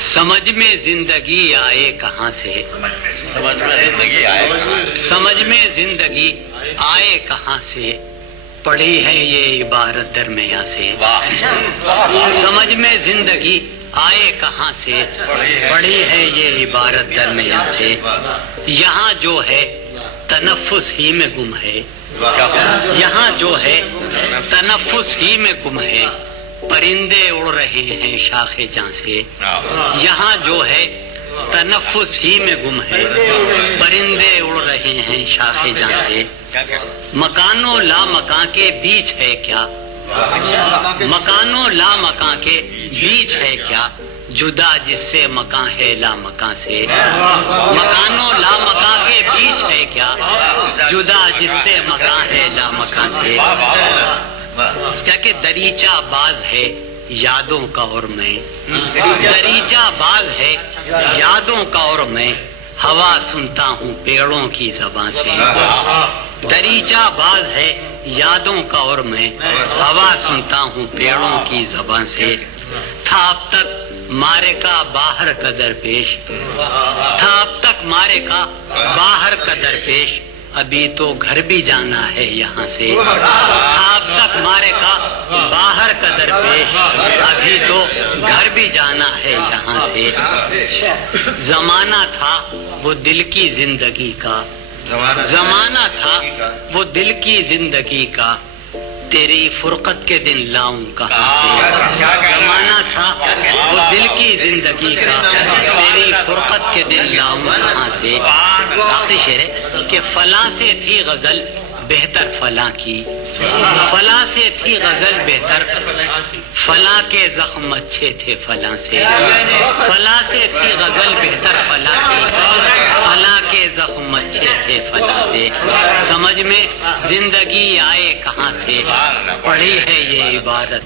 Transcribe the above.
سمجھ میں زندگی آئے کہاں سے، سمجھ میں زندگی آئے کہاں سے، پڑھی ہے یہ عبارت درمیاں سے، سمجھ میں زندگی آئے کہاں سے، پڑھی ہے یہ عبارت درمیاں سے، یہاں جو ہے تنفس ہی میں گم ہے، یہاں جو ہے تنفس ہی میں گم ہے، پرندے اڑ رہے ہیں شاخ جاں سے، یہاں جو ہے تنفس ہی میں گم ہے، پرندے اڑ رہے ہیں شاخ جاں سے، مکان و لا مکان کے بیچ ہے کیا، مکان و لا مکان کے بیچ ہے کیا، جدا جس سے مکان ہے لا مکان سے، مکان و لا مکان کے بیچ ہے کیا، جدا جس سے مکان ہے لا مکان سے، کیا کہ دریچہ باز ہے یادوں کا اور میں، دریچہ باز ہے یادوں کا اور میں، ہوا سنتا ہوں پیڑوں کی زبان سے، دریچہ باز ہے یادوں کا اور میں، ہوا سنتا ہوں پیڑوں کی زبان سے، تھا اب تک مارے کا باہر کا درپیش، تھا اب تک مارے کا باہر کا درپیش، ابھی تو گھر بھی جانا ہے یہاں سے، تھا اب تک مارے کا باہر کا درپیش، ابھی تو گھر بھی جانا ہے یہاں سے، زمانہ تھا وہ دل کی زندگی کا، زمانہ تھا وہ دل کی زندگی کا، تیری فرقت کے دن لاؤں کہاں سے، زمانہ تھا وہ دل کی زندگی کا، تیری فرقت کے دن لاؤں کہاں سے، آخری شعر ہے کہ فلاں سے تھی غزل بہتر فلاں کی، فلاں سے تھی غزل بہتر، فلاں کے زخم اچھے تھے فلاں سے، فلاں سے تھی غزل بہتر فلاں کی، فلاں کے زخم اچھے تھے فلاں سے، سمجھ میں زندگی آئے کہاں سے، پڑھی ہے یہ عبارت